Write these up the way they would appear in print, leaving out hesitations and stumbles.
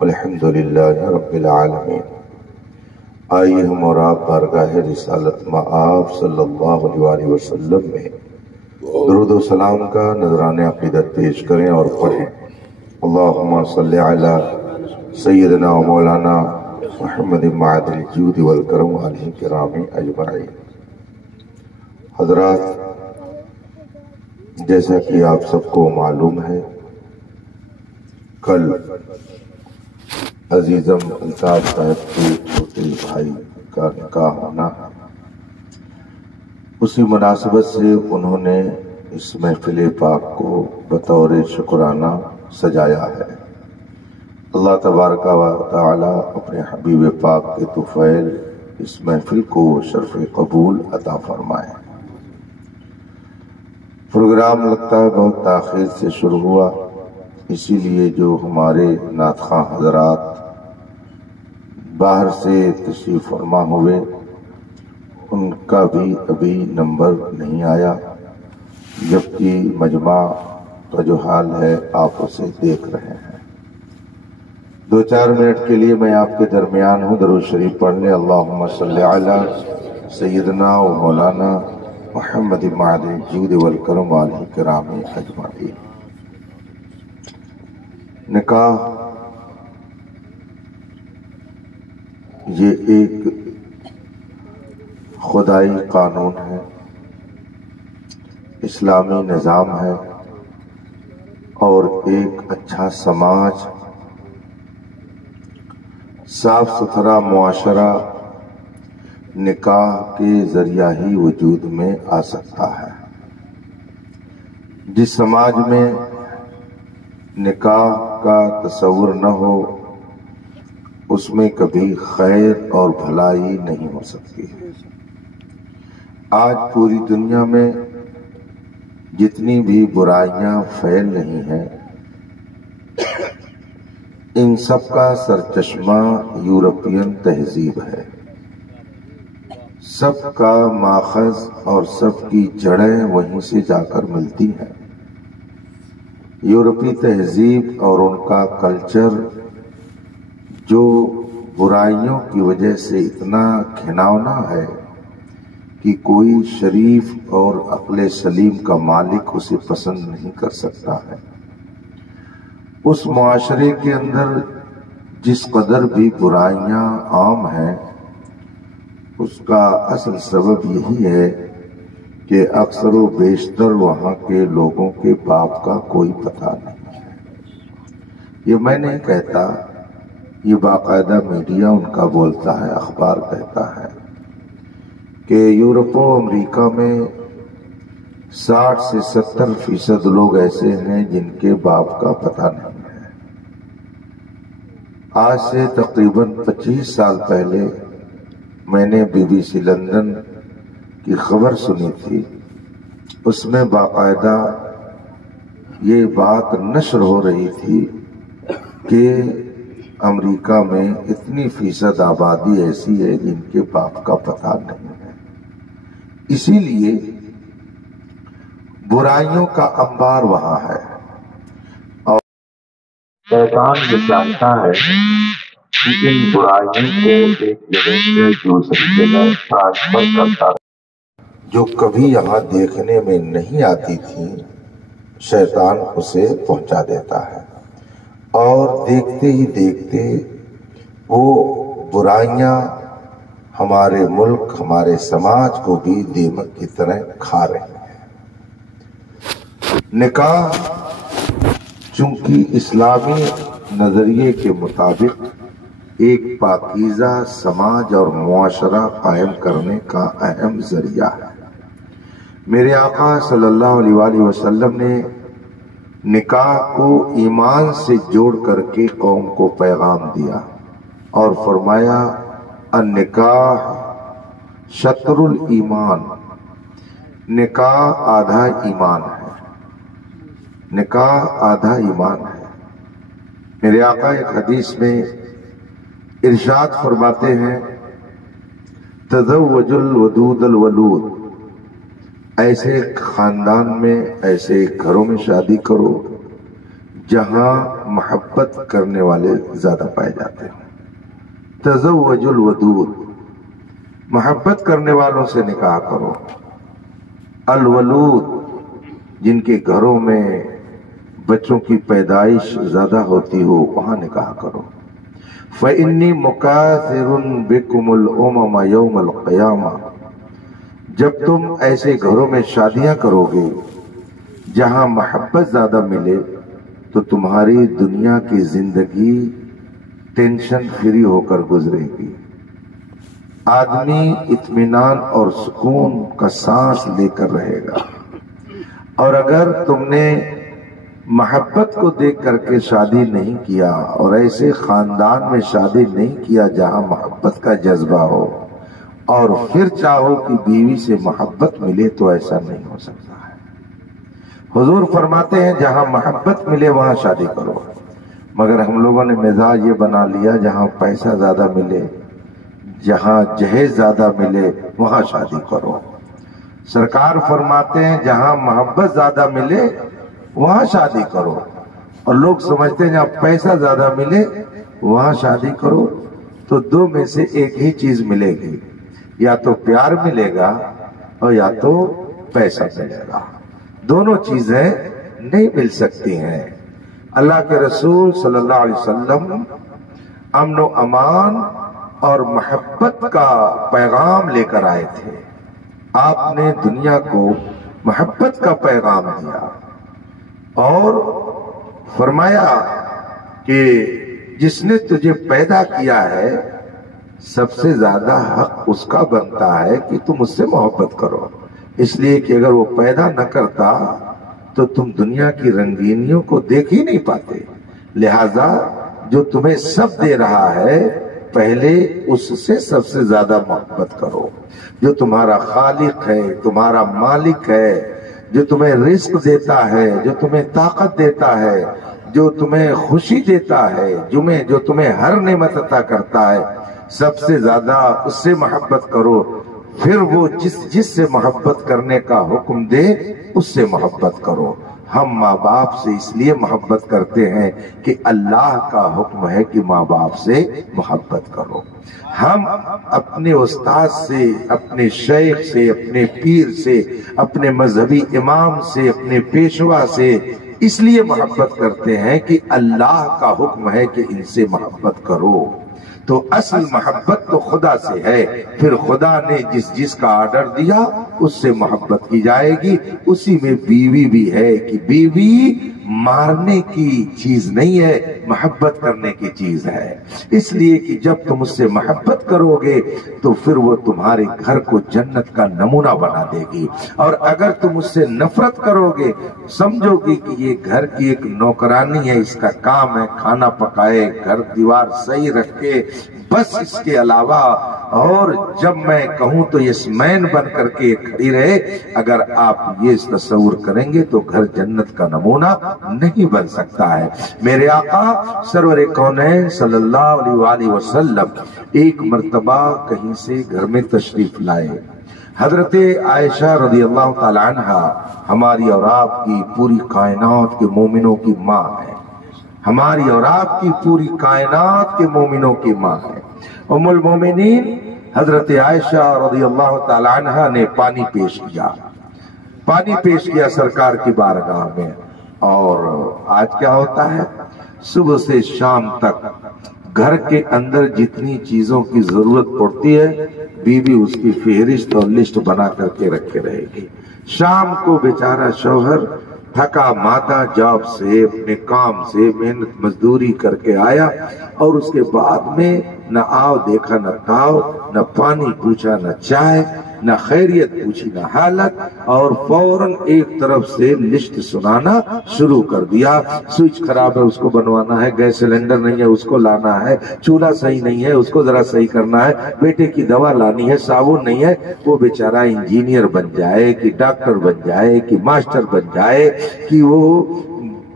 الحمدللہ رب العالمین۔ آئیے ہم اور آپ بارگاہ رسالت مآب صلی اللہ علیہ وسلم میں درود و سلام کا نذرانِ عقیدت پیش کریں اور پڑھیں۔ اللہم صلی علی سیدنا و مولانا محمد معدن الجود والکرم علیہ کرام اجمعین۔ حضرات، جیسا کہ آپ سب کو معلوم ہے، کل عزیزم الطاف صاحب کے چھوٹے بھائی کا نکاح ہونا ہے۔ اسی مناسبت سے انہوں نے اس محفل پاک کو بطور شکرانہ سجایا ہے۔ اللہ تبارک و تعالی اپنے حبیب پاک کے طفیل اس محفل کو شرف قبول عطا فرمائے۔ پروگرام لگتا ہے بہت تاخیر سے شروع ہوا، اسی لیے جو ہمارے نعت خواں حضرات باہر سے تشریف فرما ہوئے ان کا بھی ابھی نمبر نہیں آیا، جبکہ مجمع کا جو حال ہے آپ اسے دیکھ رہے ہیں۔ 2-4 منٹ کے لیے میں آپ کے درمیان ہوں، درود شریف پڑھ لیں۔ اللہم صلی علی سیدنا و مولانا محمد معدن الجود والکرم علیہ کرام اجمعین۔ نکاح یہ ایک خدائی قانون ہے، اسلامی نظام ہے، اور ایک اچھا سماج، صاف ستھرا معاشرہ نکاح کے ذریعہ ہی وجود میں آ سکتا ہے۔ جس سماج میں نکاح کا تصور نہ ہو اس میں کبھی خیر اور بھلائی نہیں ہو سکتی۔ آج پوری دنیا میں جتنی بھی برائیاں پھیل رہی ہیں، ان سب کا سرچشمہ یورپین تہذیب ہے۔ سب کا ماخذ اور سب کی جڑیں وہیں سے جا کر ملتی ہیں۔ یورپی تہذیب اور ان کا کلچر جو برائیوں کی وجہ سے اتنا گھناؤنا ہے کہ کوئی شریف اور عقل سلیم کا مالک اسے پسند نہیں کر سکتا ہے۔ اس معاشرے کے اندر جس قدر بھی برائیاں عام ہیں، اس کا اصل سبب یہی ہے کہ اکثر و بیشتر وہاں کے لوگوں کے باپ کا کوئی پتہ نہیں ہے۔ یہ میں نہیں کہتا، یہ باقاعدہ میڈیا ان کا بولتا ہے، اخبار کہتا ہے کہ یورپ و امریکہ میں 60 سے 70% لوگ ایسے ہیں جن کے باپ کا پتہ نہیں ہے۔ آج سے تقریباً 25 سال پہلے میں نے BBC لندن کی خبر سنی تھی، اس میں باقاعدہ یہ بات نشر ہو رہی تھی کہ امریکہ میں اتنی فیصد آبادی ایسی ہے جن کے باپ کا پتہ نہیں ہے۔ اسی لیے برائیوں کا انبار وہاں ہے، اور شیطان یہ چاہتا ہے کہ ان برائیوں کو ایک جگہ سے دوسری جگہ ٹرانسفر کرتا رہے۔ جو کبھی یہاں دیکھنے میں نہیں آتی تھی، شیطان اسے پہنچا دیتا ہے، اور دیکھتے ہی دیکھتے وہ برائیاں ہمارے ملک، ہمارے سماج کو بھی دیمک کی طرح کھا رہی ہیں۔ نکاح چونکہ اسلامی نظریے کے مطابق ایک پاکیزہ سماج اور معاشرہ قائم کرنے کا اہم ذریعہ ہے۔ میرے آقا صلی اللہ علیہ وسلم نے نکاح کو ایمان سے جوڑ کر کے قوم کو پیغام دیا اور فرمایا النکاح شطر الایمان، نکاح آدھا ایمان ہے، نکاح آدھا ایمان ہے۔ میرے آقا ایک حدیث میں ارشاد فرماتے ہیں تزوج الودود الولود، ایسے خاندان میں، ایسے گھروں میں شادی کرو جہاں محبت کرنے والے زیادہ پائے جاتے ہیں۔ تزوج الودود، محبت کرنے والوں سے نکاح کرو۔ الولود، جن کے گھروں میں بچوں کی پیدائش زیادہ ہوتی ہو وہاں نکاح کرو۔ فإنی مکاثر بکم الامم یوم القیامہ، جب تم ایسے گھروں میں شادیاں کرو گے جہاں محبت زیادہ ملے تو تمہاری دنیا کی زندگی ٹینشن فری ہو کر گزرے گی، آدمی اطمینان اور سکون کا سانس لے کر رہے گا۔ اور اگر تم نے محبت کو دیکھ کر کے شادی نہیں کیا اور ایسے خاندان میں شادی نہیں کیا جہاں محبت کا جذبہ ہو اور پھر چاہو کہ بیوی سے محبت ملے تو ایسا نہیں ہو سکتا ہے۔ حضور فرماتے ہیں جہاں محبت ملے وہاں شادی کرو، مگر ہم لوگوں نے مزاج یہ بنا لیا جہاں پیسہ زیادہ ملے، جہاں جہیز زیادہ ملے وہاں شادی کرو۔ سرکار فرماتے ہیں جہاں محبت زیادہ ملے وہاں شادی کرو، اور لوگ سمجھتے ہیں جہاں پیسہ زیادہ ملے وہاں شادی کرو، تو دو میں سے ایک ہی چیز ملے گی، یا تو پیار ملے گا اور یا تو پیسہ ملے گا، دونوں چیزیں نہیں مل سکتی ہیں۔ اللہ کے رسول صلی اللہ علیہ وسلم امن و امان اور محبت کا پیغام لے کر آئے تھے۔ آپ نے دنیا کو محبت کا پیغام دیا اور فرمایا کہ جس نے تجھے پیدا کیا ہے سب سے زیادہ حق اس کا بنتا ہے کہ تم اس سے محبت کرو، اس لیے کہ اگر وہ پیدا نہ کرتا تو تم دنیا کی رنگینیوں کو دیکھ ہی نہیں پاتے، لہذا جو تمہیں سب دے رہا ہے پہلے اس سے سب سے زیادہ محبت کرو۔ جو تمہارا خالق ہے، تمہارا مالک ہے، جو تمہیں رزق دیتا ہے، جو تمہیں طاقت دیتا ہے، جو تمہیں خوشی دیتا ہے، جو تمہیں ہر نعمت عطا کرتا ہے، سب سے زیادہ اس سے محبت کرو۔ پھر وہ جس سے محبت کرنے کا حکم دے اس سے محبت کرو۔ ہم ماں باپ سے اس لیے محبت کرتے ہیں کہ اللہ کا حکم ہے کہ ماں باپ سے محبت کرو۔ ہم اپنے استاد سے، اپنے شیخ سے، اپنے پیر سے، اپنے مذہبی امام سے، اپنے پیشوا سے اس لیے محبت کرتے ہیں کہ اللہ کا حکم ہے کہ ان سے محبت کرو۔ تو اصل محبت تو خدا سے ہے، پھر خدا نے جس کا آرڈر دیا اس سے محبت کی جائے گی۔ اسی میں بیوی بھی ہے کہ بیوی مارنے کی چیز نہیں ہے، محبت کرنے کی چیز ہے، اس لیے کہ جب تم اس سے محبت کرو گے تو پھر وہ تمہارے گھر کو جنت کا نمونہ بنا دے گی، اور اگر تم اس سے نفرت کرو گے، سمجھو گے کہ یہ گھر کی ایک نوکرانی ہے، اس کا کام ہے کھانا پکائے، گھر دیوار صحیح رکھے، بس اس کے علاوہ اور جب میں کہوں تو یس مین بن کر کے کھڑی رہے، اگر آپ یہ تصور کریں گے تو گھر جنت کا نمونہ نہیں بن سکتا ہے۔ میرے آقا سرور کونین صلی اللہ علیہ وآلہ وسلم ایک مرتبہ کہیں سے گھر میں تشریف لائے۔ حضرت عائشہ رضی اللہ تعالی عنہ ہماری اور آپ کی پوری کائنات کے مومنوں کی ماں ہے، ہماری اور آپ کی پوری کائنات کے مومنوں کی ماں ہے۔ ام المومنین حضرت عائشہ رضی اللہ تعالی عنہ نے پانی پیش کیا سرکار کی بارگاہ میں، اور آج کیا ہوتا ہے، صبح سے شام تک گھر کے اندر جتنی چیزوں کی ضرورت پڑتی ہے بیوی اس کی فہرست اور لسٹ بنا کر کے رکھے رہے گی۔ شام کو بیچارہ شوہر تھکا مادا جاب سے، اپنے کام سے محنت مزدوری کر کے آیا، اور اس کے بعد میں نہ آؤ دیکھا نہ تاؤ، نہ پانی پوچھا نہ چائے، نہ خیریت پوچھی نہ حالت، اور فوراً ایک طرف سے لسٹ سنانا شروع کر دیا۔ سوئچ خراب ہے اس کو بنوانا ہے، گیس سلنڈر نہیں ہے اس کو لانا ہے، چولہا صحیح نہیں ہے اس کو ذرا صحیح کرنا ہے، بیٹے کی دوا لانی ہے، صابن نہیں ہے۔ وہ بیچارہ انجینئر بن جائے کہ ڈاکٹر بن جائے کہ ماسٹر بن جائے کہ وہ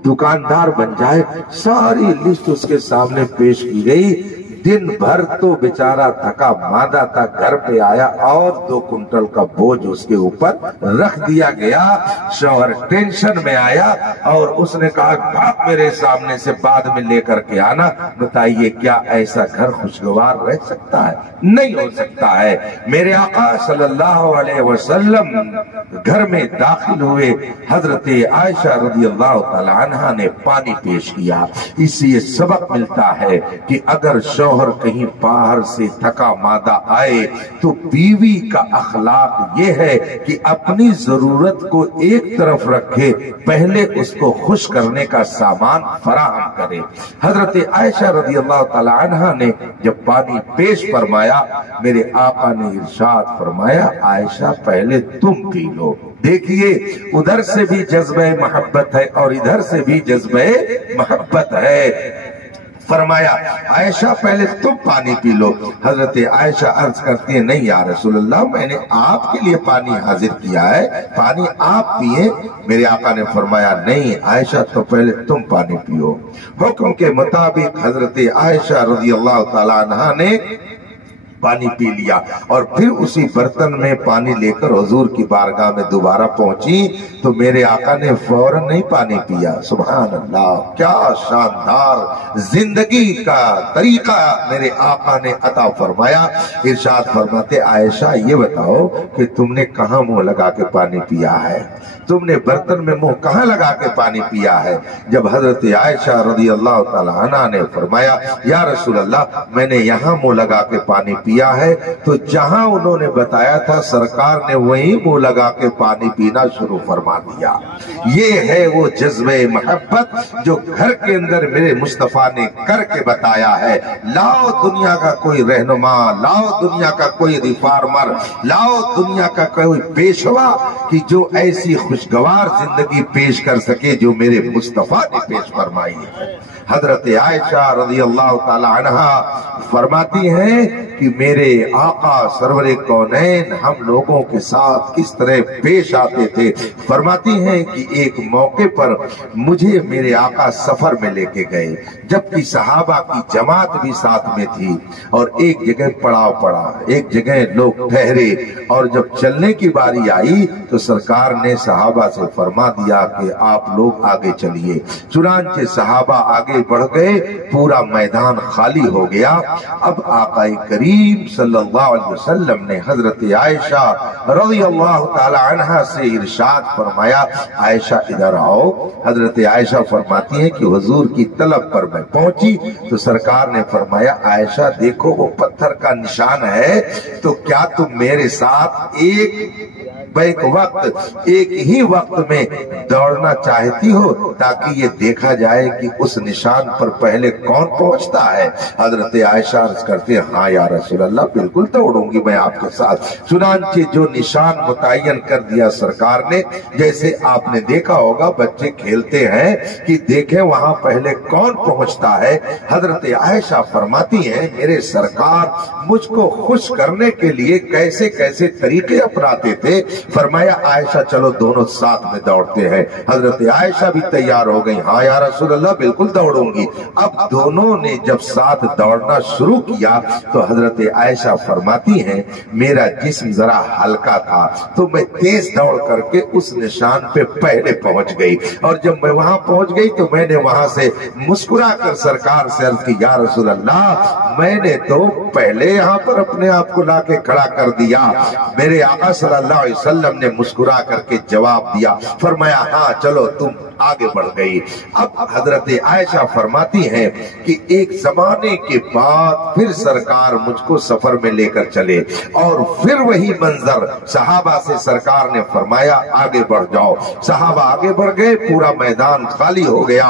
دکاندار بن جائے، ساری لسٹ اس کے سامنے پیش کی گئی۔ दिन भर तो बेचारा थका मांदा था, घर पे आया और 2 कुंटल का बोझ उसके ऊपर रख दिया गया। शौहर टेंशन में आया और उसने कहा भाग मेरे सामने से, बाद में लेकर के आना। बताइए क्या ऐसा घर खुशगवार रह सकता है? नहीं हो सकता है। मेरे आका सल्लल्लाहु अलैहि वसल्लम घर में दाखिल हुए, हजरत आयशा रज़ी अल्लाह ताला अन्हा ने पानी पेश किया। इससे ये सबक मिलता है कि अगर शौहर कहीं बाहर से थका मादा आए तो बीवी का अखलाक ये है कि अपनी जरूरत को एक तरफ रखे, पहले उसको खुश करने का सामान फराहम करे। हजरत आयशा रज़ी अल्लाह ताला अन्हा ने जब पानी पेश फरमाया, मेरे आका ने इरशाद फरमाया आयशा पहले तुम पी लो। देखिए उधर से भी जज्बे मोहब्बत है और इधर से भी जज्बे मोहब्बत है। फरमाया आयशा पहले तुम पानी पी लो। हजरत आयशा अर्ज करती है नहीं या रसूलल्लाह, मैंने आपके लिए पानी हाजिर किया है, पानी आप पिए। मेरे आका ने फरमाया नहीं आयशा, तो पहले तुम पानी पियो। हुक्म के मुताबिक हजरत आयशा रज़ी अल्लाह ताला अन्हा ने पानी पी लिया और फिर उसी बर्तन में पानी लेकर हुजूर की बारगाह में दोबारा पहुंची तो मेरे आका ने फौरन नहीं पानी पिया। सुभान अल्लाह, क्या शानदार जिंदगी का तरीका मेरे आका ने अता फरमाया। इरशाद फरमाते आयशा ये बताओ कि तुमने कहाँ मुंह लगा के पानी पिया है, तुमने बर्तन में मुंह कहाँ लगा के पानी पिया है? जब हजरत आयशा रज़ी अल्लाह ताला अन्हा ने फरमाया या रसूल अल्लाह, मैंने यहाँ मुंह लगा के पानी पिया है, तो जहां उन्होंने बताया था सरकार ने वहीं मुंह लगा के पानी पीना शुरू फरमा दिया। ये है वो जज्बे मोहब्बत जो घर के अंदर मेरे मुस्तफा ने करके बताया है। लाओ दुनिया का कोई रहनुमा, लाओ दुनिया का कोई रिफॉर्मर, लाओ दुनिया का कोई पेशवा कि जो ऐसी खुशगवार जिंदगी पेश कर सके जो मेरे मुस्तफा ने पेश फरमाई है। हजरत आयशा रज़ी अल्लाह ताला अन्हा फरमाती हैं कि मेरे आका सरवरे कौनैन हम लोगों के साथ किस तरह पेश आते थे। फरमाती हैं कि एक मौके पर मुझे मेरे आका सफर में लेके गए, जबकि सहाबा की जमात भी साथ में थी और एक जगह पड़ाव पड़ा, एक जगह लोग ठहरे और जब चलने की बारी आई तो सरकार ने सहाबा से फरमा दिया कि आप लोग आगे चलिए। चुनांचे सहाबा आगे बढ़ गए, पूरा मैदान खाली हो गया। अब आका करीम सल्लल्लाहु अलैहि वसल्लम ने हजरत आयशा रज़ी अल्लाह ताला अन्हा से इरशाद फरमाया आयशा इधर आओ। हजरत आयशा फरमाती हैं कि हुजूर की तलब पर मैं पहुंची तो सरकार ने फरमाया आयशा देखो वो पत्थर का निशान है, तो क्या तुम मेरे साथ एक वक्त एक ही वक्त में दौड़ना चाहती हो ताकि ये देखा जाए कि उस निशान पर पहले कौन पहुंचता है? हजरत आयशा अर्ज करते हैं हाँ या रसूल अल्लाह, बिल्कुल दौड़ूंगी मैं आपके साथ। चुनांचे जो निशान मुतय्यन कर दिया सरकार ने, जैसे आपने देखा होगा बच्चे खेलते हैं कि देखें वहां पहले कौन पहुंचता है। हजरत आयशा फरमाती हैं मेरे सरकार मुझको खुश करने के लिए कैसे कैसे तरीके अपनाते थे। फरमाया आयशा चलो दोनों साथ में दौड़ते हैं। हजरत आयशा भी तैयार हो गई, हाँ या रसूल अल्लाह बिल्कुल दौड़ूंगी। अब दोनों ने जब साथ दौड़ना शुरू किया तो हजरत आयशा फरमाती हैं मेरा जिस्म जरा हल्का था तो मैं तेज दौड़ करके उस निशान पे पहले पहुंच गई और जब मैं वहां पहुंच गई तो मैंने वहां से मुस्कुरा कर सरकार से अर्ज की या रसूल अल्लाह मैंने तो पहले यहाँ पर अपने आप को लाके खड़ा कर दिया। मेरे आका सल्लल्लाहु अलैहि वसल्लम ने मुस्कुरा करके जवाब दिया, फरमाया हाँ चलो तुम आगे बढ़ गई। अब हजरत आयशा फरमाती हैं कि एक जमाने के बाद फिर सरकार मुझको सफर में लेकर चले और फिर वही मंजर सहाबा से सरकार ने फरमाया आगे बढ़ जाओ। सहाबा आगे बढ़ गए, पूरा मैदान खाली हो गया।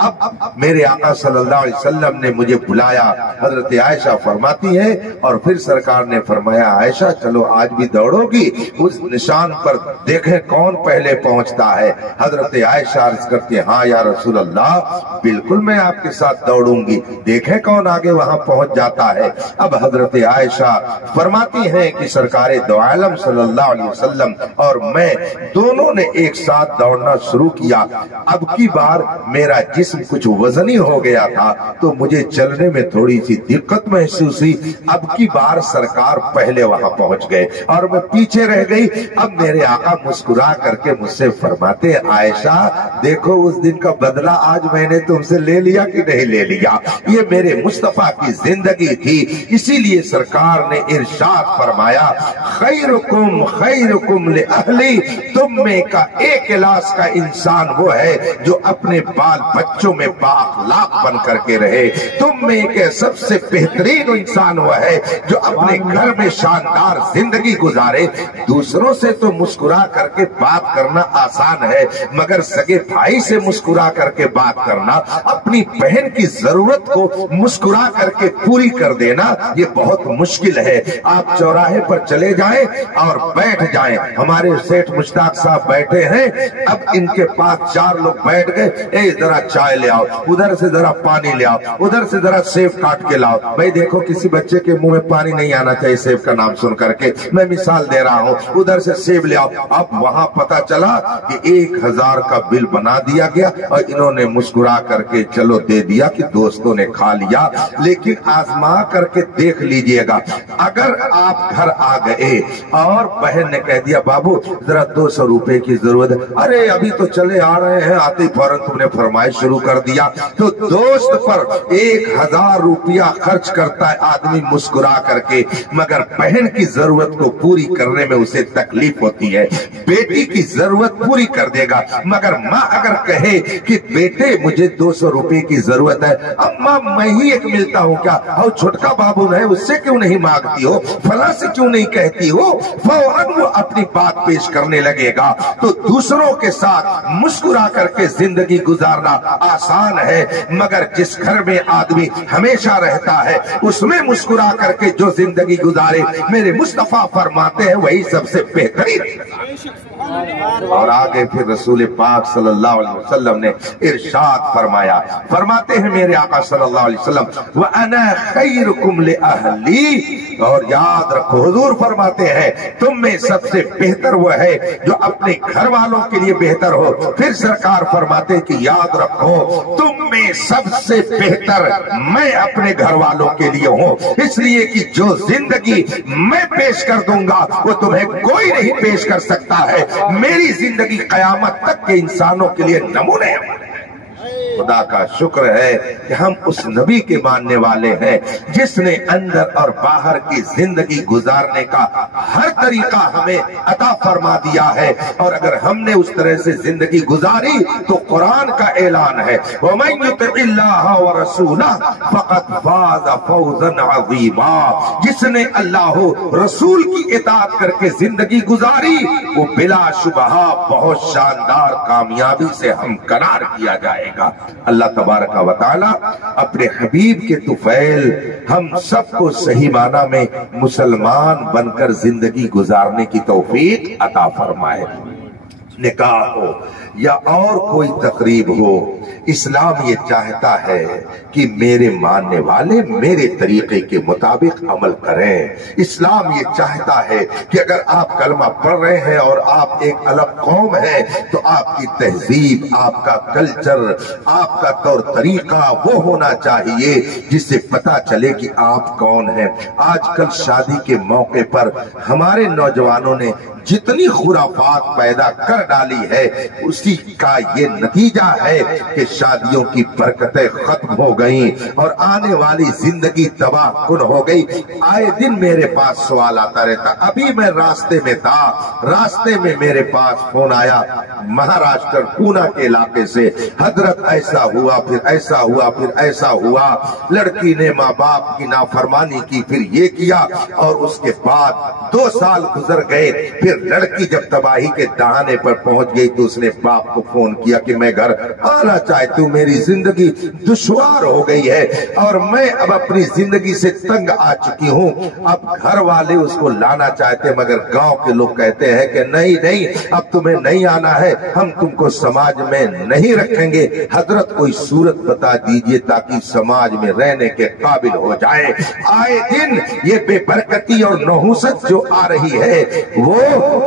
अब मेरे आका सल्लल्लाहु अलैहि वसल्लम ने मुझे बुलाया। हजरत आयशा फरमाती फरमाती हैं और फिर सरकार ने फरमाया आयशा चलो आज भी दौड़ोगी, उस निशान पर देखें कौन पहले पहुंचता है। हजरत आयशा अर्ज करती है हाँ या रसूल अल्लाह, बिल्कुल मैं आपके साथ दौड़ूंगी, देखें कौन आगे वहां पहुंच जाता है। अब हजरत आयशा फरमाती हैं कि सरकार दो आलम सल्लल्लाहु अलैहि वसल्लम और मैं दोनों ने एक साथ दौड़ना शुरू किया। अब की बार मेरा जिस्म कुछ वजनी हो गया था तो मुझे चलने में थोड़ी सी दिक्कत महसूस हुई। अब की बार सरकार पहले वहां पहुंच गए और मैं पीछे रह गई। अब मेरे आका मुस्कुरा करके मुझसे फरमाते आयशा देखो उस दिन का बदला आज मैंने तुमसे ले लिया कि नहीं ले लिया। ये मेरे मुस्तफा की जिंदगी थी, इसीलिए सरकार ने इरशाद फरमाया खैरुकुम ले अहली, तुम में का एक क्लास का इंसान वो है जो अपने बाल बच्चों में बाअखलाक बन करके रहे। तुम में के सबसे बेहतरीन इंसान वो है जो अपने घर में शानदार जिंदगी गुजारे। दूसरों से तो मुस्कुरा करके बात करना आसान है, मगर सगे भाई से मुस्कुरा करके बात करना, अपनी बहन की जरूरत को मुस्कुरा करके पूरी कर देना, ये बहुत मुश्किल है। आप चौराहे पर चले जाएं और बैठ जाएं। हमारे सेठ मुश्ताक साहब बैठे हैं, अब इनके पास 4 लोग बैठ गए, ए जरा चाय ले आओ, उधर से जरा पानी ले आओ, उधर से जरा सेब काट के लाओ। भाई देखो किसी बच्चे के मुंह में पानी नहीं आना चाहिए सेब का नाम सुन करके, मैं मिसाल दे रहा हूँ। उधर से सेब ले आओ। अब वहां पता चला कि 1000 का बिल बना दिया गया और इन्होंने मुस्कुरा करके चलो दे दिया कि दोस्तों ने खा लिया। लेकिन आजमा करके देख लीजिएगा, अगर आप घर आ गए और बहन ने कह दिया बाबू जरा 200 रुपए की जरूरत है, अरे अभी तो चले आ रहे हैं, आते ही फौरन तुमने फरमाइश शुरू कर दिया, तो दोस्त पर 1000 रुपया खर्च करता है आदमी मुस्कुरा करके, मगर बहन की जरूरत को पूरी करने में उसे तकलीफ होती है। बेटी की जरूरत पूरी कर देगा, मगर माँ अगर कहे कि बेटे मुझे 200 रुपए की जरूरत है, अम्मा मैं ही एक मिलता हूँ क्या, और छोटका बाबू है उससे क्यों नहीं मांगती हो, फला से क्यों नहीं कहती हो, फौरन वो अपनी बात पेश करने लगेगा। तो दूसरों के साथ मुस्कुरा करके जिंदगी गुजारना आसान है, मगर जिस घर में आदमी हमेशा रहता है उसमें मुस्कुरा करके जो जिंदगी गुजारे, मेरे मुस्तफा फरमाते हैं वही सबसे बेहतरीन। और आगे फिर रसूल पाक सल्लल्लाहु अलैहि वसल्लम ने इरशाद फरमाया, फरमाते हैं मेरे आका सल्लल्लाहु अलैहि वसल्लम व अना खैरुकुम ले अहली, और याद रखो हुजूर फरमाते हैं तुम में सबसे बेहतर वो है जो अपने घर वालों के लिए बेहतर हो। फिर सरकार फरमाते कि याद रखो तुम में सबसे बेहतर मैं अपने घर वालों के लिए हूँ, इसलिए कि जो जिंदगी मैं पेश कर दूंगा वो तुम्हें कोई नहीं पेश कर सकता है। मेरी जिंदगी कयामत तक के इंसानों के लिए नमूने है। खुदा का शुक्र है कि हम उस नबी के मानने वाले हैं जिसने अंदर और बाहर की जिंदगी गुजारने का हर तरीका हमें अता फरमा दिया है, और अगर हमने उस तरह से जिंदगी गुजारी तो कुरान का ऐलान है वमन युतिइल्लाह व रसूलहु फक़द फाज़ फौज़न अज़ीमा, जिसने अल्लाह रसूल की इताअत करके जिंदगी गुजारी वो बिला शुबहा बहुत शानदार कामयाबी से हमकनार किया जाएगा। अल्लाह तबारक व तआला अपने हबीब के तुफैल हम सबको सही माना में मुसलमान बनकर जिंदगी गुजारने की तौफीक अता फरमाए। निकाह हो या और कोई तकरीब हो, इस्लाम ये चाहता है कि मेरे मानने वाले मेरे तरीके के मुताबिक अमल करें। इस्लाम ये चाहता है कि अगर आप कलमा पढ़ रहे हैं और आप एक अलग कौम है तो आपकी तहजीब, आपका कल्चर, आपका तौर तरीका वो होना चाहिए जिससे पता चले कि आप कौन हैं। आजकल शादी के मौके पर हमारे नौजवानों ने जितनी खुराफात पैदा कर डाली है उसी का ये नतीजा है कि शादियों की बरकतें खत्म हो गई और आने वाली जिंदगी तबाह कुन हो गई। आए दिन मेरे पास सवाल आता रहता। अभी मैं रास्ते में था, रास्ते में मेरे पास फोन आया महाराष्ट्र पूना के इलाके से, हजरत ऐसा हुआ, फिर ऐसा हुआ, फिर ऐसा हुआ, लड़की ने माँ बाप की नाफरमानी की, फिर ये किया, और उसके बाद 2 साल गुजर गए, फिर लड़की जब तबाही के दहाने पर पहुंच गई तो उसने बाप को फोन किया कि मैं घर आना चाहती हूँ, मेरी जिंदगी दुश्वार हो गई है और मैं अब अपनी जिंदगी से तंग आ चुकी हूँ। अब घर वाले उसको लाना चाहते मगर गांव के लोग कहते हैं कि नहीं नहीं, अब तुम्हें नहीं आना है, हम तुमको समाज में नहीं रखेंगे। हजरत कोई सूरत बता दीजिए ताकि समाज में रहने के काबिल हो जाए। आए दिन ये बेबरकती और नहुसत जो आ रही है वो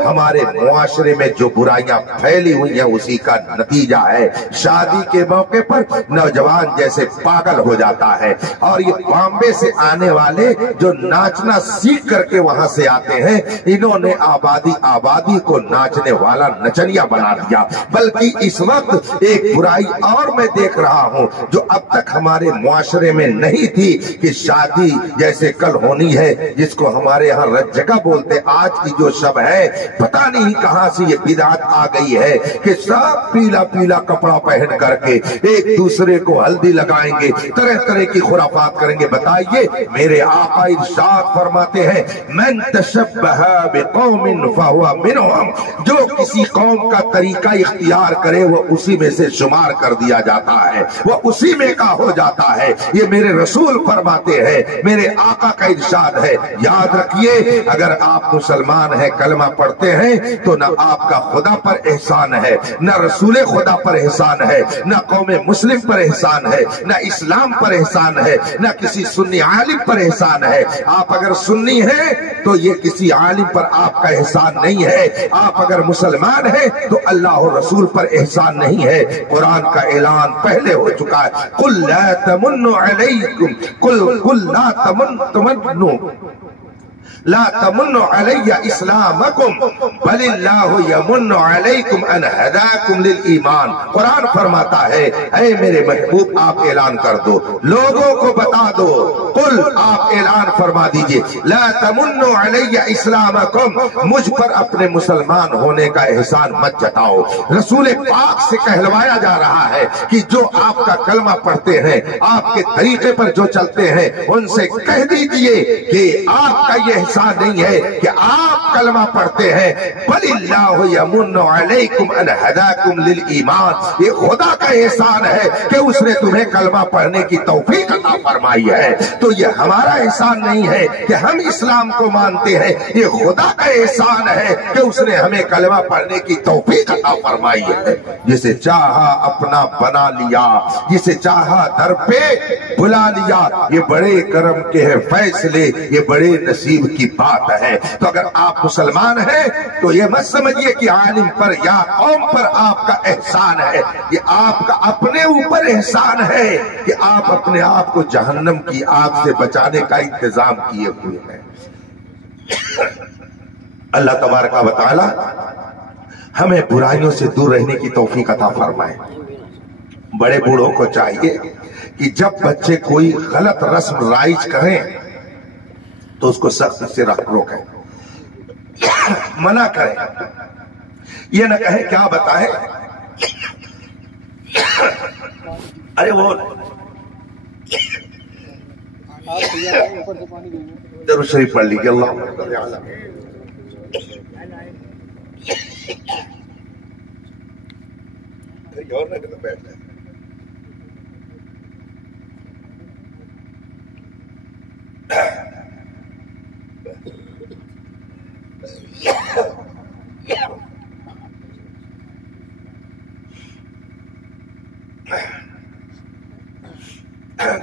हमारे मुआशरे में जो बुराइयां फैली हुई हैं उसी का नतीजा है। शादी के मौके पर नौजवान जैसे पागल हो जाता है और ये बॉम्बे से आने वाले जो नाचना सीख करके वहां से आते हैं, इन्होंने आबादी को नाचने वाला नचनिया बना दिया। बल्कि इस वक्त एक बुराई और मैं देख रहा हूं जो अब तक हमारे मुआशरे में नहीं थी कि शादी जैसे कल होनी है जिसको हमारे यहाँ रज जगह बोलते, आज की जो शब है पता नहीं कहां से ये बिदात आ गई है कि सब पीला पीला कपड़ा पहन करके एक दूसरे को हल्दी लगाएंगे, तरह तरह की खुराफात करेंगे। बताइए, मेरे आका इरशाद फरमाते हैं, मन तशब्बह बिकौमिन फहुवा मिनहुम, जो किसी कौम का तरीका इख्तियार करे वो उसी में से शुमार कर दिया जाता है, वो उसी में का हो जाता है। ये मेरे रसूल फरमाते हैं, मेरे आका का इरशाद है। याद रखिए, अगर आप मुसलमान हैं, कलमा पढ़ते हैं तो न आपका खुदा पर एहसान है, न रसूल खुदा पर एहसान है, न कौमे मुस्लिम पर एहसान है, न इस्लाम पर एहसान है, न किसी सुन्नी आलिम पर एहसान है। आप अगर सुन्नी हैं तो ये किसी आलिम पर आपका एहसान नहीं है। आप अगर मुसलमान हैं तो अल्लाह और रसूल पर एहसान नहीं है। कुरान का ऐलान पहले हो चुका है, कुल ला तमुन्नु अलैकुम, कुल ला तमुन्नु ला तमुन्नु अलैया इस्लामकुम बलिल्लाहु यमुन्नु अलैकुम अन हदाकुम लिल ईमान। कुरान फरमाता है, ऐ मेरे महबूब आप ऐलान कर दो, लोगों को बता दो, कुल आप ऐलान फरमा दीजिए, ला तमुन्नु अलैया इस्लामकुम, मुझ पर अपने मुसलमान होने का एहसान मत जताओ। रसूल पाक से कहलवाया जा रहा है कि जो आपका कलमा पढ़ते हैं, आपके तरीके पर जो चलते हैं, उनसे कह दीजिए कि आपका ये एहसान नहीं है कि आप कलमा पढ़ते हैं, बलिल्लाहु यमुन्नु अलैकुम अन हदाकुम लिल ईमान। ये खुदा का एहसान है कि उसने तुम्हें कलमा पढ़ने की तौफीक अता फरमाई है। तो ये हमारा एहसान नहीं है कि हम इस्लाम को मानते हैं, ये खुदा का एहसान है कि उसने हमें कलमा पढ़ने की तौफीक अता फरमाई है। जिसे चाहा अपना बना लिया, जिसे चाहा दर पे बुला लिया, ये बड़े करम के हैं फैसले, ये बड़े नसीब की बात है। तो अगर आप मुसलमान हैं तो ये मत समझिए कि आलिम पर या कौम पर आपका एहसान है, ये आपका अपने ऊपर एहसान है कि आप अपने आप को जहन्नम की आग से बचाने का इंतजाम किए हुए हैं। अल्लाह तबारक व तआला हमें बुराइयों से दूर रहने की तौफीक अता फरमाए। बड़े बूढ़ों को चाहिए कि जब बच्चे कोई गलत रस्म राइज करें तो उसको सख्त से रोकें, मना करें, ये न कहे क्या बताएं, अरे वो दरूद शरीफ पढ़ लीजिए, अल्लाह और न तो बैठ जाए।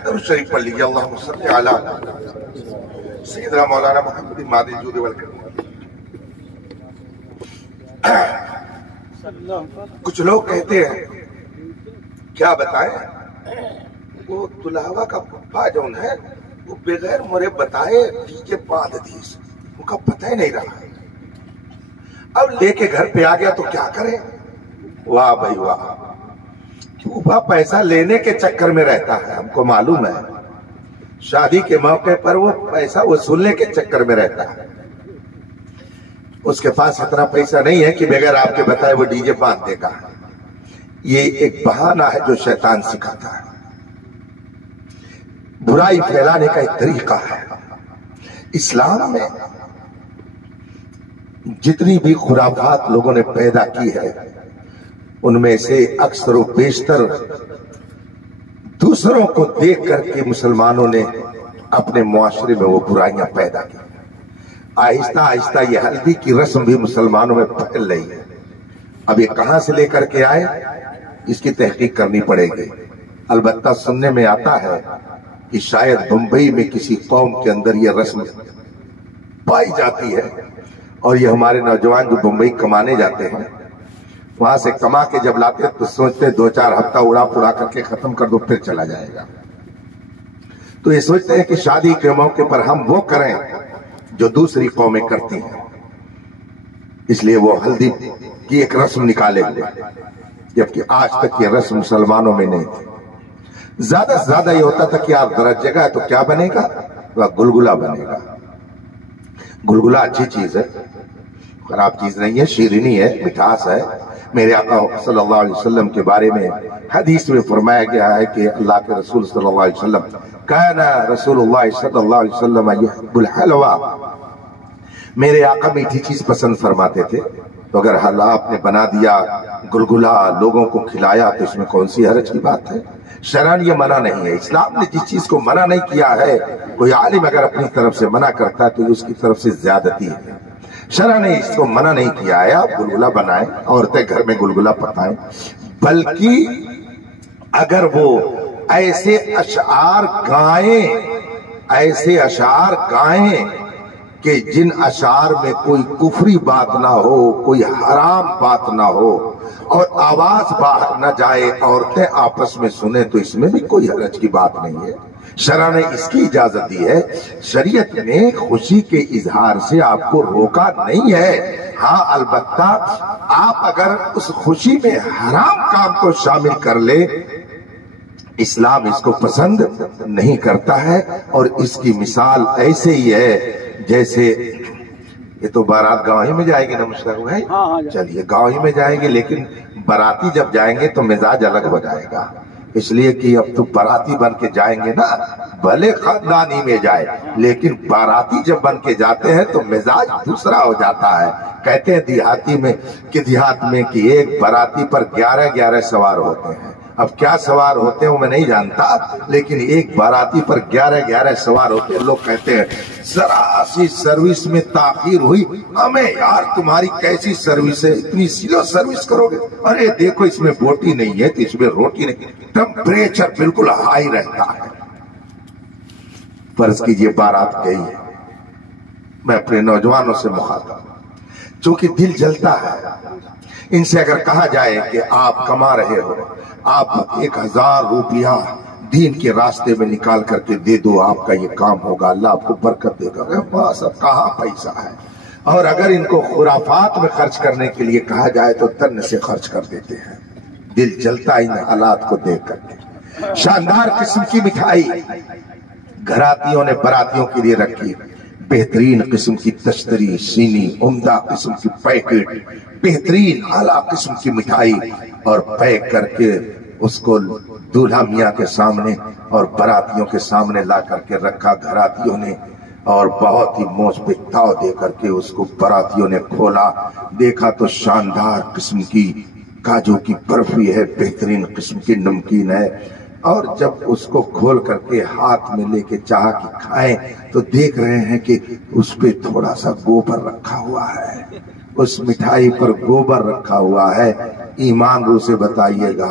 दरूद शरीफ पढ़ लीजिए, अल्लाहुम्मा सल्ली अला सय्यिदना मौलाना मुहम्मद मादी जूद वल करम। कुछ लोग कहते हैं, क्या बताएं, वो दुल्हावा का पप्पा जो है वो बगैर मोरे बताए डीजे बांध दी, उनका पता ही नहीं रहा। अब लेके घर पे आ गया तो क्या करें? वाह भाई वाह, चूफा पैसा लेने के चक्कर में रहता है, हमको मालूम है। शादी के मौके पर वो पैसा वसूलने के चक्कर में रहता है। उसके पास इतना पैसा नहीं है कि बगैर आपके बताए वो डीजे बांध देगा। ये एक बहाना है जो शैतान सिखाता है, बुराई फैलाने का एक तरीका है। इस्लाम में जितनी भी खुराफात लोगों ने पैदा की है उनमें से अक्सर व बेशतर दूसरों को देख करके मुसलमानों ने अपने मुआशरे में वो बुराइयां पैदा की। आहिस्ता आहिस्ता ये हल्दी की रस्म भी मुसलमानों में फैल रही है। अब ये कहां से लेकर के आए, इसकी तहकीक करनी पड़ेगी। अलबत्ता सुनने में आता है कि शायद मुंबई में किसी कौम के अंदर ये रस्म पाई जाती है, और ये हमारे नौजवान जो मुंबई कमाने जाते हैं, वहां से कमा के जब लाते हैं तो सोचते 2-4 हफ्ता उड़ा पुड़ा करके खत्म कर दो, फिर चला जाएगा। तो ये सोचते हैं कि शादी के मौके पर हम वो करें जो दूसरी कौमें करती हैं, इसलिए वो हल्दी की एक रस्म निकालेंगे, जबकि आज तक ये रस्म मुसलमानों में नहीं थी। ज्यादा से ज्यादा ये होता था कि यार जरा जगह है तो क्या बनेगा, वह गुलगुला बनेगा। गुलगुला अच्छी चीज है, खराब चीज नहीं है, शीरीनी है, मिठास है। मेरे आका सल्लल्लाहु अलैहि वसल्लम के बारे में हदीस में फरमाया गया है कि अल्लाह के रसूल सल्लल्लाहु अलैहि वसल्लम काना रसूलुल्लाह सल्लल्लाहु अलैहि वसल्लम युहिब्बुल हलवा, मेरे आका मीठी चीज पसंद फरमाते थे। तो अगर हलवा आपने बना दिया, गुलगुला लोगों को खिलाया, तो इसमें कौन सी हरज की बात है। शरन ये मना नहीं है। इस्लाम ने जिस चीज को मना नहीं किया है, कोई आलिम अगर अपनी तरफ से मना करता है तो उसकी तरफ से ज्यादती है। शरअ ने इसको मना नहीं किया है आप गुलगुला बनाएं, औरतें घर में गुलगुला पकाएं, बल्कि अगर वो ऐसे अशआर गाएं कि जिन अशार में कोई कुफरी बात ना हो, कोई हराम बात ना हो, और आवाज बाहर न जाए, औरतें आपस में सुने, तो इसमें भी कोई हरज की बात नहीं है। शरअ ने इसकी इजाजत दी है। शरीयत ने खुशी के इजहार से आपको रोका नहीं है। हाँ, अलबत्ता आप अगर उस खुशी में हराम काम को शामिल कर ले, इस्लाम इसको पसंद नहीं करता है। और इसकी मिसाल ऐसे ही है जैसे, ये तो बारात गांव ही में जाएगी ना मुश्ताक भाई, चलिए गांव ही में जाएंगे, लेकिन बाराती जब जाएंगे तो मिजाज अलग हो जाएगा। इसलिए कि अब तो बाराती बन के जाएंगे ना, भले खानदानी में जाए, लेकिन बाराती जब बन के जाते हैं तो मिजाज दूसरा हो जाता है। कहते हैं देहात में कि एक बाराती पर 11 सवार होते हैं। अब क्या सवार होते हैं वो मैं नहीं जानता, लेकिन एक बाराती पर 11 सवार होते हैं। लोग कहते हैं जरा सी सर्विस में ताखीर हुई, हमें यार तुम्हारी कैसी सर्विस है, इतनी स्लो सर्विस करोगे। अरे देखो इसमें बोटी नहीं है तो इसमें रोटी नहीं, टेम्परेचर बिल्कुल हाई रहता है। फर्ज कीजिए बारात गई है, मैं अपने नौजवानों से मुखातिब, चूंकि दिल जलता है। इनसे अगर कहा जाए कि आप कमा रहे हो, आप 1000 रुपया दीन के रास्ते में निकाल करके दे दो, आपका ये काम होगा, अल्लाह आपको बरकत देगा। बस अब कहाँ पैसा है। और अगर इनको खुराफात में खर्च करने के लिए कहा जाए तो तन से खर्च कर देते हैं। दिल जलता इन हालात को देख करके। शानदार किस्म की मिठाई घरातियों ने बरातियों के लिए रखी, बेहतरीन किस्म की तश्तरी, सीनी, उम्दा किस्म की पैकेट, बेहतरीन आला किस्म की मिठाई, और पैक करके उसको दूल्हा मियाँ के सामने और बरातियों के सामने ला करके रखा घरातियों ने। और बहुत ही मौज पे ताव दे करके उसको बरातियों ने खोला, देखा तो शानदार किस्म की काजू की बर्फी है, बेहतरीन किस्म की नमकीन है। और जब उसको खोल करके हाथ में लेके चाह कि खाएं, तो देख रहे हैं कि उस पे थोड़ा सा गोबर रखा हुआ है, उस मिठाई पर गोबर रखा हुआ है। ईमान रूह से बताइएगा,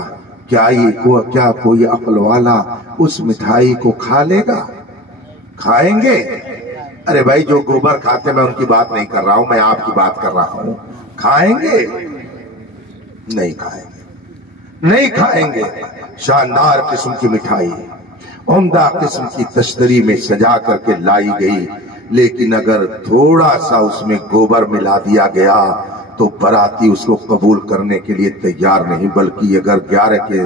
क्या कोई अक्ल वाला उस मिठाई को खा लेगा? खाएंगे? अरे भाई, जो गोबर खाते, मैं उनकी बात नहीं कर रहा हूं, मैं आपकी बात कर रहा हूं। खाएंगे? नहीं खाएंगे, नहीं खाएंगे। शानदार किस्म की मिठाई उम्दा किस्म की तश्तरी में सजा करके लाई गई, लेकिन अगर थोड़ा सा उसमें गोबर मिला दिया गया तो बराती उसको कबूल करने के लिए तैयार नहीं, बल्कि अगर 11 के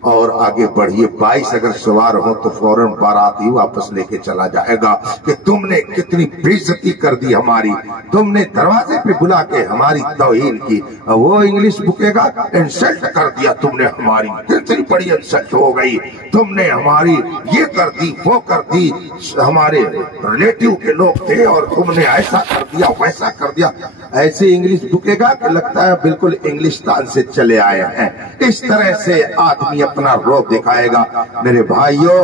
اور آگے بڑھیے 22 اگر سوار ہو تو فوراً بارات ہی واپس لے کے چلا جائے گا کہ تم نے کتنی بے عزتی کر دی ہماری، تم نے دروازے پہ بلا کے ہماری توہین کی، وہ انگلش بکے گا انسلٹ کر دیا تم نے ہماری، کتنی بڑی انسلٹ ہو گئی، تم نے ہماری یہ کر دی وہ کر دی، ہمارے ریلیٹیو کے لوگ تھے اور تم نے ایسا کر دیا ویسا کر دیا، ایسے انگلش بکے گا کہ لگتا ہے بالکل انگلستان سے چلے آئے ہیں۔ اس طرح سے آدمی اپنا روب دکھائے گا۔ میرے بھائیوں،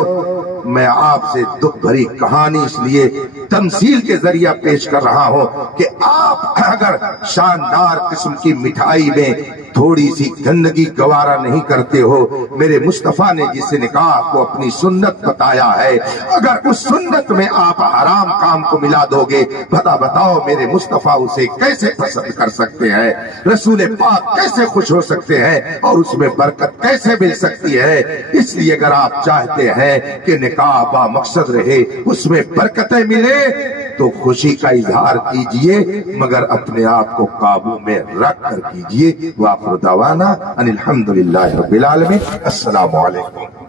میں آپ سے دکھ بھری کہانی اس لیے تمثیل کے ذریعہ پیش کر رہا ہوں کہ آپ اگر شاندار قسم کی مٹھائی میں تھوڑی سی گندگی گوارا نہیں کرتے ہو، میرے مصطفیٰ نے جس نکاح کو اپنی سنت بتایا ہے، اگر اس سنت میں آپ حرام کام کو ملا دو گے، بتاؤ میرے مصطفیٰ اسے کیسے پسند کر سکتے ہیں، رسول پاک کیسے خوش ہو سکتے ہیں اور اس میں برکت کیسے مل سکتی ہے۔ اس لیے اگر آپ چاہتے ہیں کہ نکاح با مقصد رہے، اس میں برکتیں ملے، تو خوشی کا اظہار کیجئے مگر اپنے آپ کو قابو میں رکھ کر کیجئے۔ وآخر دعوانا ان الحمدللہ رب العالمین۔ السلام علیکم۔